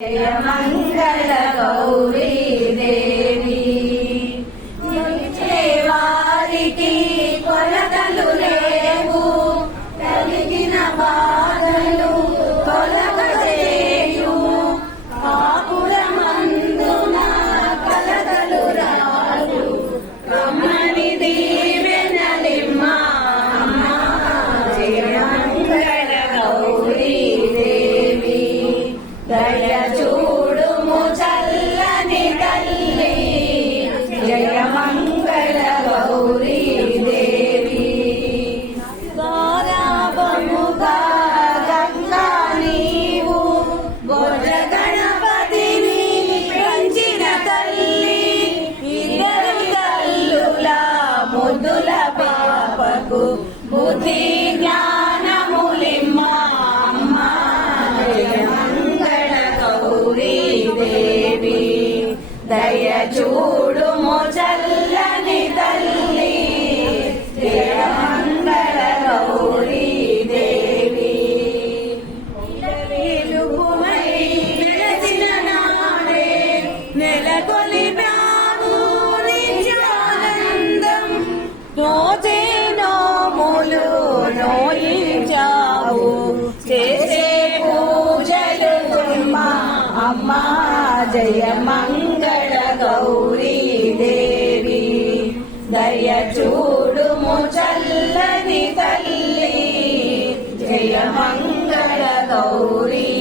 జయ మంగళ గౌరీ చూడుము చల్లని తల్లి జయ గౌరీ దేవి. గౌరవముగా గంగా నీవు. బొజ్జ గణపతిని పెంచిన తల్లి. ఇద్దరు తల్లుల ముద్దుల పాపకు బుద్ధి జ్ఞానములిమ్మ దయ చూడుము చల్లని తల్లి మంగళ గౌరీ దేవి. వెలుగుమై నాడే నెలకొలిపావు నిత్యానందం రోజే నోములు నోయించావు చేసే పూజలు అమ్మా జయ మంగళ గౌరీ దేవి. దయ చూడుము చల్లని తల్లి. జయ మంగళ గౌరీ